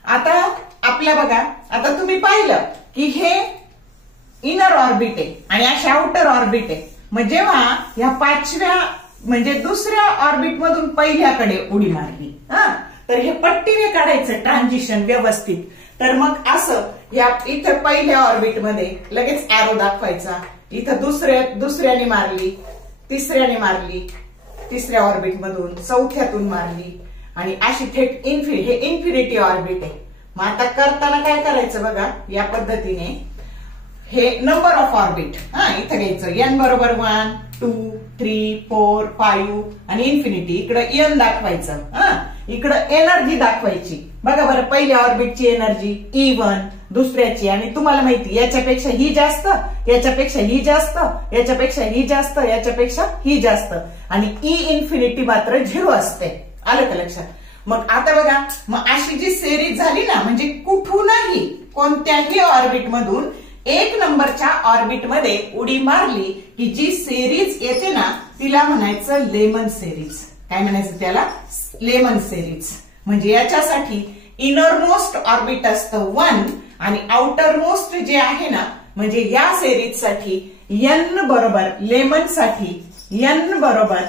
आता आपल्या बघा, आता तुम्ही पाहिलं की हे इनर ऑर्बिट आहे आणि अशी आउटर ऑर्बिट आहे. मग जेव्हा ह्या पाचव्या म्हणजे दुसऱ्या ऑर्बिट मधून पहिल्याकडे उडी मारली, तर हे पट्टीने काढायचं ट्रान्झिशन व्यवस्थित. तर मग असं या इथं पहिल्या ऑर्बिट मध्ये लगेच एरो दाखवायचा, इथं दुसऱ्याने मारली, तिसऱ्याने मारली, तिसऱ्या ऑर्बिट मधून चौथ्यातून मारली, आणि अशी थेट हे इन्फिनिटी ऑर्बिट आहे. मग आता करताना काय करायचं बघा, या पद्धतीने हे नंबर ऑफ ऑर्बिट इथं घ्यायचं, n बरोबर 1, 2, 3, 4, 5 आणि इन्फिनिटी. इकडं n दाखवायचं, इकडं एनर्जी दाखवायची. बघा बरं, पहिल्या ऑर्बिटची एनर्जी E1, दुसऱ्याची, आणि तुम्हाला माहिती याच्यापेक्षा ही जास्त, याच्यापेक्षा ही जास्त, याच्यापेक्षा ही जास्त, याच्यापेक्षा ही जास्त, आणि E इन्फिनिटी मात्र 0 असते. आलं का लक्षात? मग आता बघा, मग अशी जी सेरीज झाली ना, म्हणजे कुठूनही कोणत्याही ऑर्बिट मधून 1 नंबरच्या ऑर्बिट मध्ये उडी मारली की जी सेरीज येते ना, तिला म्हणायचं लेमन सेरीज. काय म्हणायचं त्याला? Lemon series. म्हणजे याच्यासाठी इनरमोस्ट ऑर्बिट असतं 1, आणि आउटर मोस्ट जे आहे ना, म्हणजे या सेरीज साठी n बरोबर, लेमन साठी n बरोबर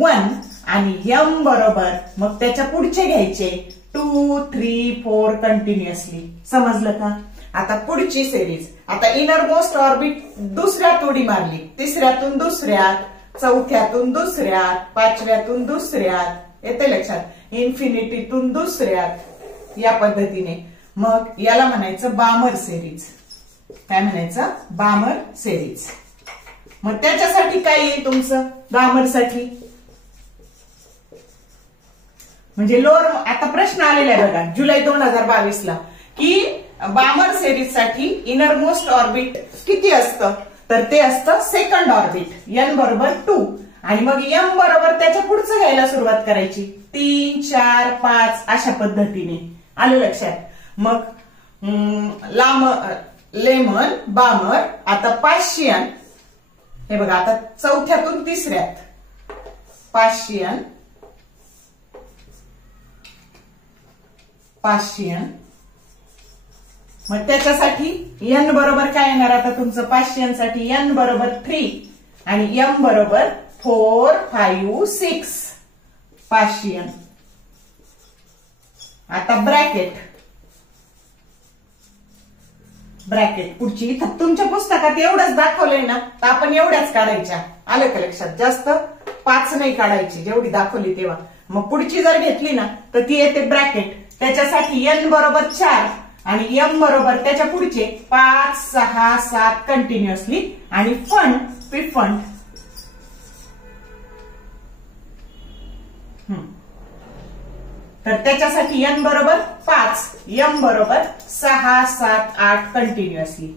1 आणि m बरोबर मग त्याच्या पुढचे घ्यायचे 2, 3, 4 कंटिन्युअसली. समजलं का? आता पुढची सेरीज, आता इनरमोस्ट ऑर्बिट दुसऱ्यात उडी मारली, तिसऱ्यातून दुसऱ्यात, चौथ्यातून दुसऱ्यात, पाचव्यातून दुसऱ्यात, येते लक्षात, इन्फिनिटीतून दुसऱ्यात, या पद्धतीने. मग याला म्हणायचं बामर सेरीज. काय म्हणायचं? बामर सेरीज. मग त्याच्यासाठी काय येईल तुमचं बामर साठी? म्हणजे लोअर, आता प्रश्न आलेला आहे बघा जुलै 2022 ला, की बामर सेरीज साठी इनरमोस्ट ऑर्बिट किती असतं? तर ते असतं सेकंड ऑर्बिट, n बरोबर 2, आणि मग एम बरोबर त्याच्या पुढचं घ्यायला सुरुवात करायची. 3, 4, 5 अशा पद्धतीने. आलं लक्षात. मग लेमन, बामर, आता पाशियन. हे बघा आता चौथ्यातून तिसऱ्यात पाशियन, मग त्याच्यासाठी एन बरोबर काय येणार आता तुमचं पाशियन साठी? एन बरोबर 3 आणि एम बरोबर 4, 5, 6 पाशियन. आता ब्रॅकेट पुढची इथं तुमच्या पुस्तकात एवढंच दाखवलंय ना, तर आपण एवढ्याच काढायच्या. आलं का लक्षात? जास्त 5 नाही काढायची, जेवढी दाखवली तेव्हा. मग पुढची जर घेतली ना तर ती येते ब्रॅकेट. त्याच्यासाठी एन बरोबर 4 आणि एम बरोबर त्याच्या पुढचे 5, 6, 7 कंटिन्युअसली आणि फंड प्रिफंड. तर त्याच्यासाठी एन बरोबर 5, एम बरोबर 6, 7, 8 कंटिन्युअसली.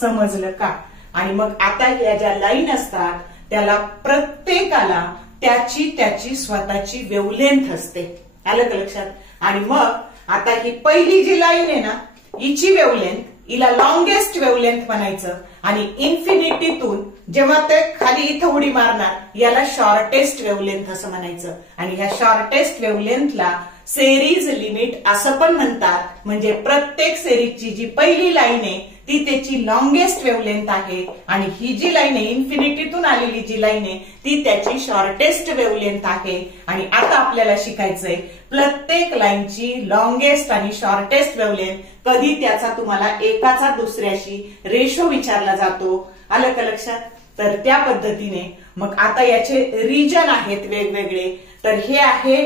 समजलं का? आणि मग आता या ज्या लाईन असतात त्याला प्रत्येकाला त्याची स्वतःची वेवलेंथ असते. आलं का लक्षात? आणि मग आता ही पहिली जी लाईन आहे ना, हिची वेवलेंथ, हिला लॉंगेस्ट वेवलेंथ म्हणायचं. आणि इन्फिनिटीतून जेव्हा ते खाली इथं उडी मारणार याला शॉर्टेस्ट वेवलेंथ असं म्हणायचं. आणि ह्या शॉर्टेस्ट वेवलेंथला सेरीज लिमिट असं पण म्हणतात. म्हणजे प्रत्येक सेरीजची जी पहिली लाईन आहे ती त्याची लॉंगेस्ट वेवलेंथ आहे आणि ही जी लाईन आहे इन्फिनिटीतून आलेली जी लाईन आहे ती त्याची शॉर्टेस्ट वेवलेंथ आहे. आणि आता आपल्याला शिकायचंय प्रत्येक लाईनची लॉंगेस्ट आणि शॉर्टेस्ट वेवलेंथ. कधी त्याचा तुम्हाला एकाचा दुसऱ्याशी रेशो विचारला जातो. आलं का लक्षात? तर त्या पद्धतीने मग आता याचे रिजन आहेत वेगवेगळे. तर हे आहे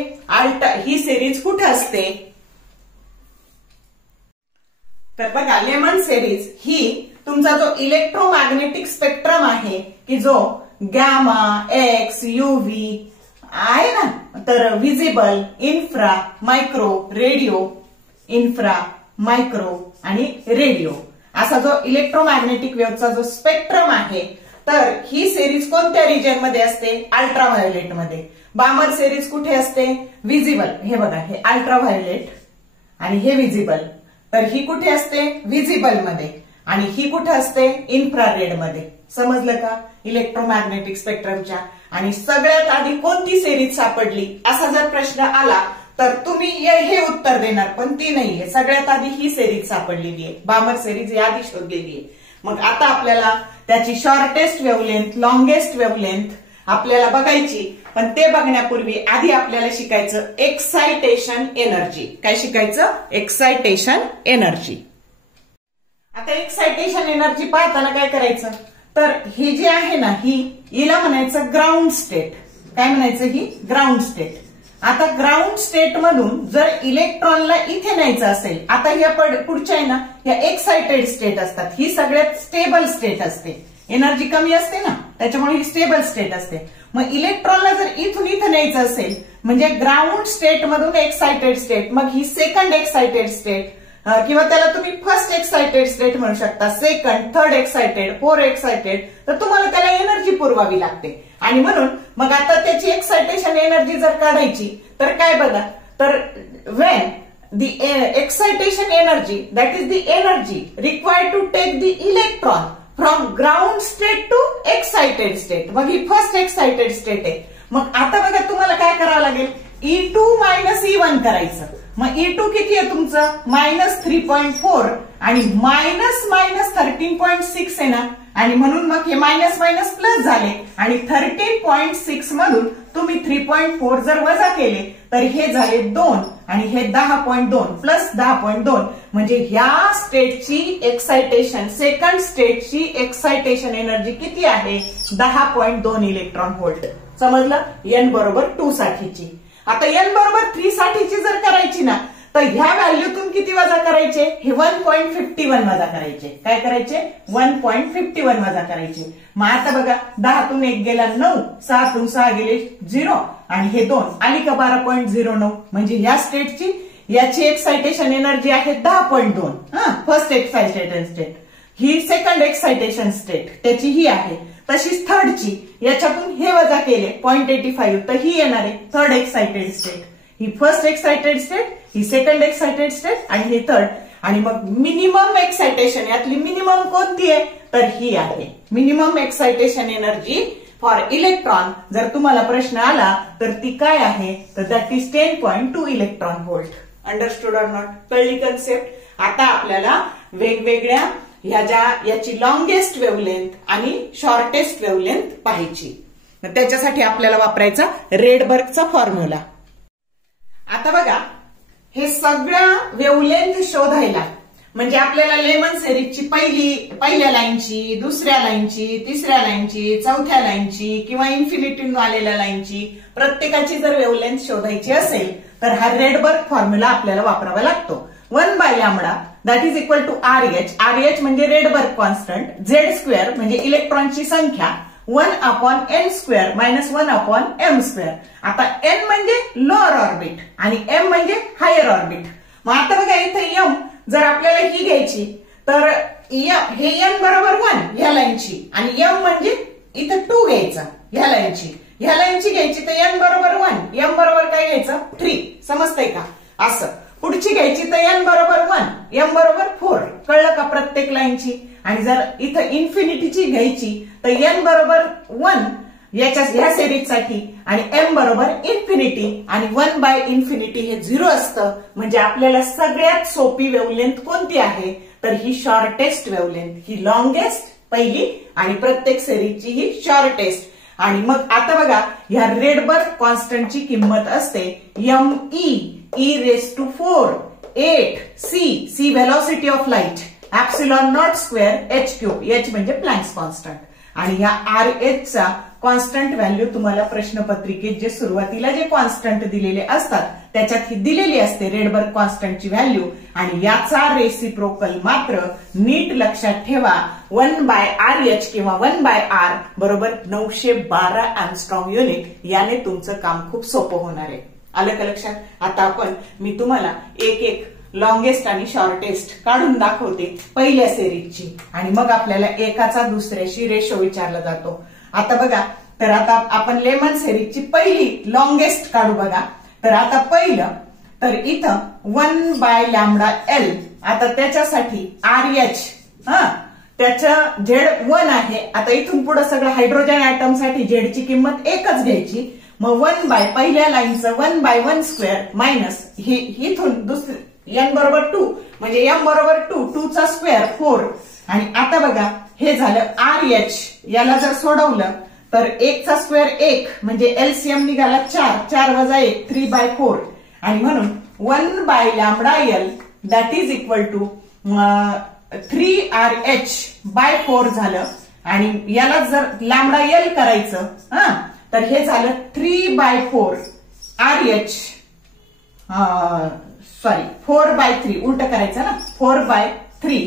ही सिरीज कुठे असते? तर बघा लेमन सिरीज ही तुमचा जो इलेक्ट्रोमॅग्नेटिक स्पेक्ट्रम आहे की जो गॅमा, एक्स, यूव्ही आहे ना, तर visible, infra, micro, radio, infra, micro आणि रेडिओ असा जो इलेक्ट्रोमॅग्नेटिक वेव्हचा जो स्पेक्ट्रम आहे, तर ही सिरीज कोणत्या रिजन मध्ये असते? अल्ट्राव्हायोलेट मध्ये. बामर सिरीज कुठे असते? विजिबल. हे बघा हे अल्ट्राव्हायोलेट आणि हे विजिबल. तर ही कुठे असते? विजिबल मध्ये. आणि ही कुठे असते? इन्फ्रारेड मध्ये. समजलं का? इलेक्ट्रोमॅग्नेटिक स्पेक्ट्रमच्या. आणि सगळ्यात आधी कोणती सिरीज सापडली असा जर प्रश्न आला तर तुम्ही हे उत्तर देणार, पण ती नाहीये. सगळ्यात आधी ही सिरीज सापडलेली आहे. बामर सिरीज या आधी शोधलेली आहे. मग आता आपल्याला त्याची शॉर्टेस्ट वेवलेंथ, लॉंगेस्ट वेवलेंथ आपल्याला बघायची. पण ते बघण्यापूर्वी आधी आपल्याला शिकायचं एक्सायटेशन एनर्जी. काय शिकायचं? Excitation energy. आता एक्सायटेशन एनर्जी पाहताना काय करायचं? तर ही जी आहे ना हिला म्हणायचं ग्राउंड स्टेट. काय म्हणायचं? ही ग्राउंड स्टेट. आता ग्राउंड स्टेट मधून जर इलेक्ट्रॉनला इथे न्यायचं असेल, आता ह्या पुढच्या आहे ना ह्या एक्सायटेड स्टेट असतात. ही सगळ्यात स्टेबल स्टेट असते. एनर्जी कमी असते ना त्याच्यामुळे ही स्टेबल स्टेट असते. मग इलेक्ट्रॉनला जर इथून इथं न्यायचं असेल म्हणजे ग्राउंड स्टेट मधून एक्सायटेड स्टेट, मग ही सेकंड एक्सायटेड स्टेट किंवा त्याला तुम्ही फर्स्ट एक्सायटेड स्टेट म्हणू शकता, second, third excited, fourth excited. तर तुम्हाला त्याला एनर्जी पुरवावी लागते. आणि म्हणून मग आता त्याची एक्सायटेशन एनर्जी जर काढायची तर काय बघा, तर Wien the excitation energy, that is the energy required to take the electron from ground state to excited state. मग ही फर्स्ट एक्सायटेड स्टेट आहे. मग आता बघा तुम्हाला काय करावं लागेल? E2 मायनस E1 करायचं. मग E2 किती आहे तुमचं? -3.4 आणि मायनस 13.6 आहे ना. आणि म्हणून मग हे मायनस मायनस प्लस झाले आणि 13.6 मधून तुम्ही 3.4 जर वजा केले तर हे झाले 2 आणि हे 10.2 प्लस 10.2 म्हणजे ह्या स्टेटची एक्सायटेशन, सेकंड स्टेटची एक्सायटेशन एनर्जी किती आहे? 10.2 इलेक्ट्रॉन व्होल्ट. समजलं? एन बरोबर 2 साठीची. आता एन बरोबर 3 साठीची जर करायची ना तर ह्या व्हॅल्यूतून किती वजा करायचे? हे 1.51 वजा करायचे. काय करायचे? 1.51 वजा करायचे. मग आता बघा 10तून 1 गेला 9, 6तून 6 गेले 0 आणि हे 2 आली का 12.09. म्हणजे ह्या स्टेटची याची एक्सायटेशन एनर्जी आहे 10.2. First excitation state. ही सेकंड एक्सायटेशन स्टेट त्याची ही आहे. तशीच थर्डची याच्यातून हे वजा केले 0.85 तर ही येणार आहे थर्ड एक्साइटेड स्टेट. ही फर्स्ट एक्साइटेड स्टेट, ही सेकंड एक्साइटेड स्टेट आणि हे थर्ड. आणि मग मिनिमम एक्साइटेशन यातली मिनिमम कोणती आहे तर ही आहे minimum excitation energy for electron. जर तुम्हाला प्रश्न आला तर ती काय आहे तर that is 10.2 electron volt. Understood or not? कळली कन्सेप्ट? आता आपल्याला वेगवेगळ्या याची लॉंगेस्ट वेव्हलेंथ आणि शॉर्टेस्ट वेव्हलेंथ पाहायची. त्याच्यासाठी आपल्याला वापरायचा रेडबर्गचा फॉर्म्युला. आता बघा हे सगळ्या वेव्हलेंथ शोधायला म्हणजे आपल्याला लेमन सिरीजची पहिल्या लाईनची, दुसऱ्या लाईनची, तिसऱ्या लाईनची, चौथ्या लाईनची किंवा इन्फिनिटी आलेल्या लाईनची प्रत्येकाची जर वेव्हलेंथ शोधायची असेल तर हा रेडबर्ग फॉर्म्युला आपल्याला वापरावा लागतो. 1/λ that is equal to RH. RH म्हणजे रेडबर्ग कॉन्स्टंट, Z² म्हणजे इलेक्ट्रॉनची संख्या 1/n² - 1/m². आता n म्हणजे लोअर ऑर्बिट आणि m म्हणजे हायर ऑर्बिट. मग आता बघा इथे m जर आपल्याला ही घ्यायची तर हे n बरोबर 1 ह्या लाईनची आणि m म्हणजे इथं 2 घ्यायचा ह्या लाईनची घ्यायची तर n बरोबर 1 m बरोबर काय घ्यायचं 3. समजतंय का? असं पुढची घ्यायची तर n बरोबर 1 m बरोबर 4. कळलं का? प्रत्येक लाईनची. आणि जर इथं इन्फिनिटीची घ्यायची तर n बरोबर 1 ह्या सिरीजसाठी आणि m बरोबर इन्फिनिटी आणि 1/∞ हे 0 असतं. म्हणजे आपल्याला सगळ्यात सोपी वेव्हलेंथ कोणती आहे तर ही शॉर्टेस्ट वेव्हलेंथ, ही लॉंगेस्ट पहिली आणि प्रत्येक सिरीजची ही शॉर्टेस्ट. आणि मग आता बघा ह्या रेडबर्ग कॉन्स्टंटची किंमत असते e⁴ 8c velocity of light ε0² h³ h म्हणजे प्लँक्स कॉन्स्टंट. आणि ह्या RH चा कॉन्स्टंट व्हॅल्यू तुम्हाला प्रश्नपत्रिकेत जे सुरुवातीला जे कॉन्स्टंट दिलेले असतात त्याच्यात ही दिलेली असते रेडबर्ग कॉन्स्टंटची व्हॅल्यू. आणि याचा रेसिप्रोकल मात्र नीट लक्षात ठेवा 1/RH किंवा 1/R बरोबर 912 एंगस्ट्रॉम युनिट. याने तुमचं काम खूप सोपं होणार आहे. आलं का लक्षात? आता मी तुम्हाला एक लॉंगेस्ट आणि शॉर्टेस्ट काढून दाखवते पहिल्या सिरीजची आणि मग आपल्याला एकाचा दुसऱ्याशी रेशो विचारला जातो. आता बघा तर आता आपण लेमन सिरीजची पहिली लॉंगेस्ट काढू बघा. तर आता पहिलं तर इथं 1/λL. आता त्याच्यासाठी RH त्याचं Z1 आहे. आता इथून पुढे सगळं हायड्रोजन ऍटम साठी झेडची किंमत एकच घ्यायची. मग पहिल्या लाईनचं 1/1² मायनस हे इथून दुसरी n बरोबर 2 म्हणजे m बरोबर 2 चा स्क्वेअर 4. आणि आता बघा हे झालं RH. याला जर सोडवलं तर 1 चा स्क्वेअर 1 म्हणजे LCM निघाला 4 वजा 1 3/4. आणि म्हणून 1/λL that is equal to 3RH/4 झालं. आणि याला जर λL करायचं तर हे झालं 3/4 RH 4/3 उलट करायचं ना 4/3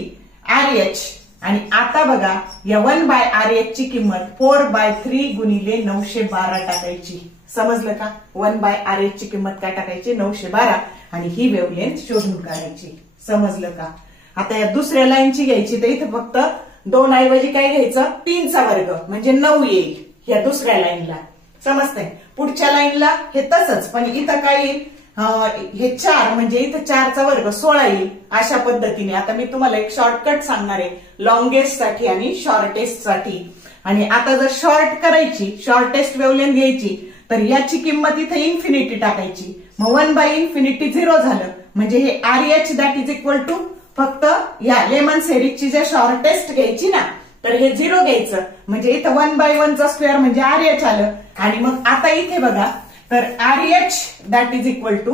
RH. आणि आता बघा या 1/RH ची किंमत 4/3 गुणिले 912 टाकायची. समजलं का? 1/RH ची किंमत काय टाकायची 912 आणि ही वेव्हलेंथ शोधून काढायची. समजलं का? आता या दुसऱ्या लाईनची घ्यायची तर इथं फक्त 2 ऐवजी काय घ्यायचं 3 चा वर्ग म्हणजे 9 येईल या दुसऱ्या लाईनला. समजतंय? पुढच्या लाईनला हे तसंच पण इथं काय येईल हे 4 म्हणजे इथं 4 चा वर्ग 16 येईल. अशा पद्धतीने आता मी तुम्हाला एक शॉर्टकट सांगणार आहे लॉंगेस्ट साठी आणि शॉर्टेस्ट साठी. आणि आता जर शॉर्ट करायची शॉर्टेस्ट वेव्हलेंथ घ्यायची तर याची किंमत इथे इन्फिनिटी टाकायची. मग 1/∞ 0 झालं म्हणजे हे RH that is equal to फक्त या लेमन सिरीजची जे शॉर्टेस्ट घ्यायची ना तर हे 0 घ्यायचं म्हणजे इथं 1/1 चा स्क्वेअर म्हणजे RH आलं. आणि मग आता इथे बघा तर RH that is equal to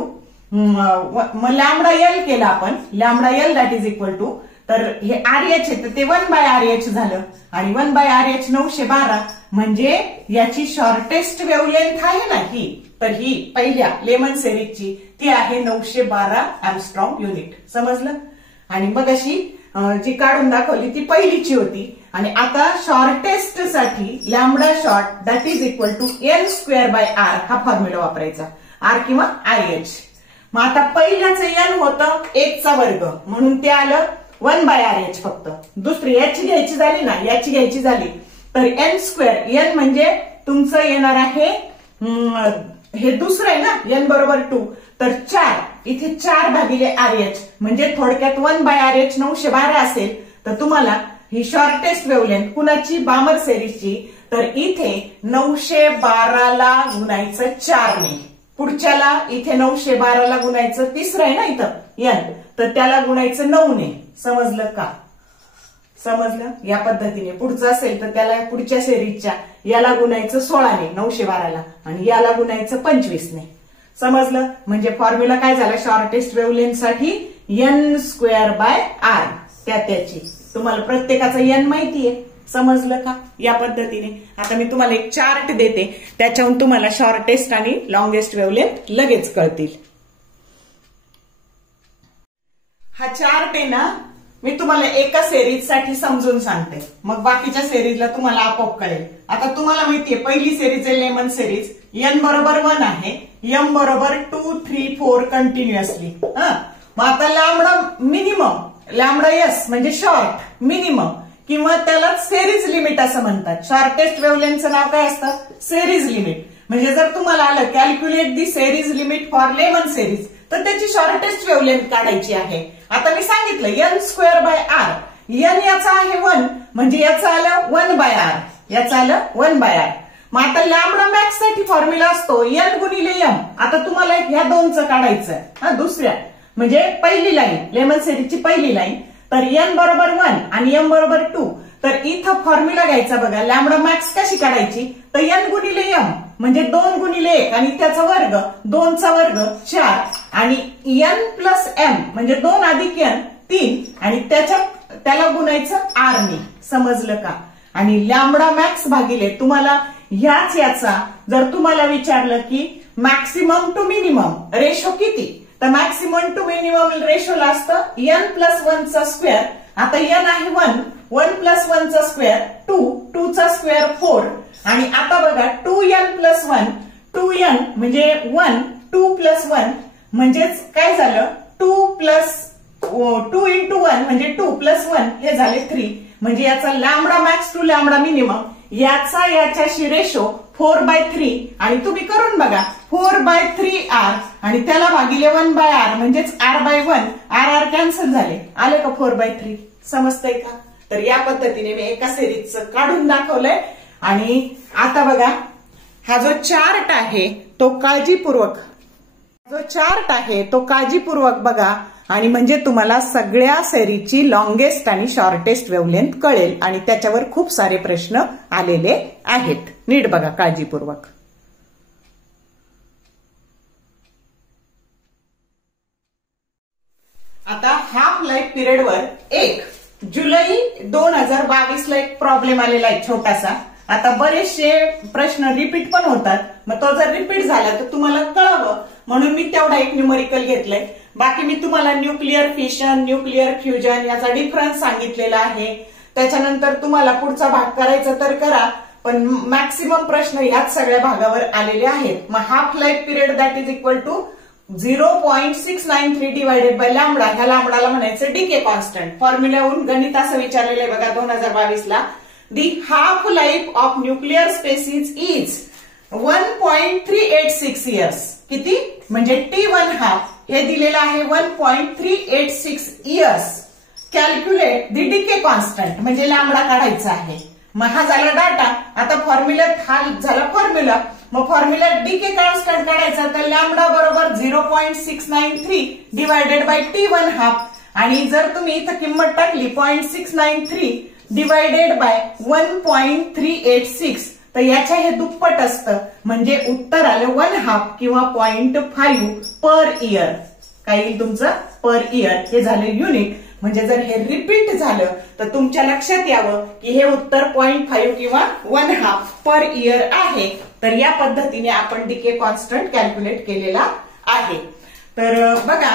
λL केलं आपण λL that is equal to तर हे RH आहे तर ते 1/RH झालं. आणि 1/RH 912 म्हणजे याची शॉर्टेस्ट वेव्हलेंथ आहे ना ही तर ही पहिल्या लेमन सिरीजची ती आहे 912 एंगस्ट्रॉम युनिट. समजलं? आणि मग अशी जी काढून दाखवली ती पहिलीची होती. आणि आता शॉर्टेस्ट साठी lambda short that is equal to n²/R हा फॉर्म्युला वापरायचा. R किंवा RH. मग आता पहिल्याचं n होतं 1 चा वर्ग म्हणून ते आलं 1/RH फक्त. दुसरी याची घ्यायची झाली ना याची घ्यायची झाली तर एन स्क्वेअर, एन म्हणजे तुमचं येणार आहे, हे दुसरं आहे ना, एन बरोबर 2, तर 4, इथे 4 भागिले RH म्हणजे थोडक्यात 1/RH 912 असेल. तर तुम्हाला ही शॉर्टेस्ट वेव्हलेंथ कुणाची, बामर सेरीजची, तर इथे 912 ला गुणायचं 4 ने, पुढच्याला इथे 912 ला गुणायचं, तिसरं आहे ना इथं एन, तर त्याला गुणायचं 9 ने. समजलं का? समजलं? या पद्धतीने पुढचं असेल तर त्याला पुढच्या सेरीजच्या याला गुणायचं 16 ने 912 ला आणि याला गुणायचं 25 ने. समजलं? म्हणजे फॉर्म्युला काय झाला शॉर्टेस्ट वेव्हलेंथ साठी, एन स्क्वेअर बाय आर, त्याची तुम्हाला प्रत्येकाचा एन माहितीये. समजलं का? या पद्धतीने आता मी तुम्हाला एक चार्ट देते, त्याच्याहून तुम्हाला शॉर्टेस्ट आणि लॉंगेस्ट वेव्हलेंथ लगेच कळतील. हा चार्ट आहे ना, मी तुम्हाला एका सेरीज साठी समजून सांगते, मग बाकीच्या सेरीजला तुम्हाला आपोआप कळेल. आता तुम्हाला माहितीये पहिली सेरीज आहे लेमन सेरीज, एन बरोबर 1 आहे, एम बरोबर 2, 3, 4 कंटिन्युअसली. मग आता लॅम्बडा मिनिमम, लॅम्बडा एस म्हणजे शॉर्ट मिनिमम, किंवा त्याला सेरीज लिमिट असं म्हणतात. शॉर्टेस्ट वेव्हलेंथचं नाव काय असतं? Series limit. म्हणजे जर तुम्हाला आलं calculate the series limit for Lyman series, तर त्याची शॉर्टेस्ट वेव्हलेंथ काढायची आहे. आता मी सांगितलं N square by R, N याचा आहे 1 म्हणजे याचं आलं 1/r, याचं आलं 1/r. मग आता लॅम्बडा मॅक्स साठी फॉर्म्युला असतो एन गुणिले एम. आता तुम्हाला ह्या दोनचं काढायचं, दुसऱ्या म्हणजे पहिली लाईन, लेमन सेरीजची पहिली लाईन, तर एन बरोबर 1 आणि एम बरोबर 2. तर इथं फॉर्म्युला घ्यायचा बघा, लॅम्बडा मॅक्स कशी काढायची, तर एन गुणिले एम म्हणजे 2 गुणिले 1 आणि त्याचा वर्ग, 2 चा वर्ग 4 आणि एन प्लस एम म्हणजे 2 अधिक एन 3 आणि त्याला गुणायचं आर ने. समजलं का? आणि लॅम्बडा मॅक्स भागिले तुम्हाला ह्याच याचा जर तुम्हाला विचारलं की मॅक्सिमम टू मिनिमम रेशो किती, तर मॅक्सिमम टू मिनिमम रेशोला असतं एन प्लस 1 चा स्क्वेअर. आता एन आहे 1, 1 प्लस 1 चा स्क्वेअर 2, 2 चा स्क्वेअर 4 आणि आता बघा 2n प्लस 1, 2n म्हणजे 1, 2 प्लस 1 म्हणजेच काय झालं 2 प्लस 2 इंटू 1 म्हणजे 2 प्लस 1 हे झाले 3. म्हणजे याचा lambda max to lambda minimum याचा याच्याशी रेशो 4/3 आणि तुम्ही करून बघा 4/3r आणि त्याला भागिले 1/r म्हणजेच r/1, r कॅन्सल झाले, आले का 4/3. समजतंय का? तर या पद्धतीने मी एका सिरीजचं काढून दाखवलंय. आणि आता बघा हा जो चार्ट आहे तो काळजीपूर्वक बघा आणि म्हणजे तुम्हाला सगळ्या सेरीजची लॉंगेस्ट आणि शॉर्टेस्ट वेव्हलेंथ कळेल आणि त्याच्यावर खूप सारे प्रश्न आलेले आहेत. नीट बघा काळजीपूर्वक. आता हाफ लाईफ पिरियडवर 1 जुलै 2022 ला एक प्रॉब्लेम आलेला आहे छोटासा. आता बरेचसे प्रश्न रिपीट पण होतात, मग तो जर रिपीट झाला तर तुम्हाला कळावं म्हणून मी तेवढा एक न्यूमरिकल घेतलंय. बाकी मी तुम्हाला न्यूक्लिअर फिशन, न्यूक्लिअर फ्युजन याचा डिफरन्स सांगितलेला आहे. त्याच्यानंतर तुम्हाला पुढचा भाग करायचा तर करा, पण मॅक्सिमम प्रश्न ह्याच सगळ्या भागावर आलेले आहेत. मग half life period that is equal to 0.693 divided by lambda. ह्या लॅम्बडाला म्हणायचं डीके कॉन्स्टंट. फॉर्म्युल्याहून गणित असं विचारलेलं आहे बघा 2022 ला. The half life of nuclear species is 1.386 years. किती म्हणजे T1 हाफ हे दिलेलं आहे 1.386 years. Calculate the decay constant म्हणजे लॅम्बडा काढायचा आहे. मग हा झाला डाटा. आता फॉर्म्युल्यात हा झाला फॉर्म्युला. मग फॉर्म्युल्यात डीके कॉन्स्टंट काढायचा तर लॅम्बडा बरोबर 0.693 डिवायडेड बाय T1 हाफ आणि जर तुम्ही इथं किंमत टाकली 0.693 डिवायडेड बाय 1.386 तर याच्या हे दुप्पट असतं म्हणजे उत्तर आलं 1/2 किंवा 0.5 पर इयर. काय येईल तुमचं पर इयर. हे झालं युनिट. म्हणजे जर हे रिपीट झालं तर तुमच्या लक्षात यावं की हे उत्तर 0.5 किंवा 1/2 पर इयर आहे. तर या पद्धतीने आपण डीके कॉन्स्टंट कॅल्क्युलेट केलेला आहे. तर बघा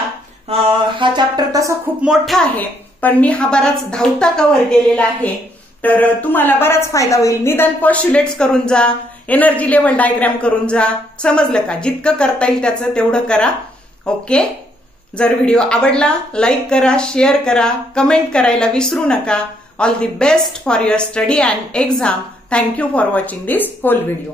हा चॅप्टर तसा खूप मोठा आहे पण मी हा बराच धावता कव्हर केलेला आहे. तर तुम्हाला बराच फायदा होईल. निदान पॉस्ट्युलेट्स करून जा, एनर्जी लेवल डायग्राम करून जा. समजलं का? जितकं करता येईल त्याचं तेवढं करा. ओके. जर व्हिडिओ आवडला लाईक करा, शेअर करा, कमेंट करायला विसरू नका. All the best for your study and exam. Thank you for watching this whole video.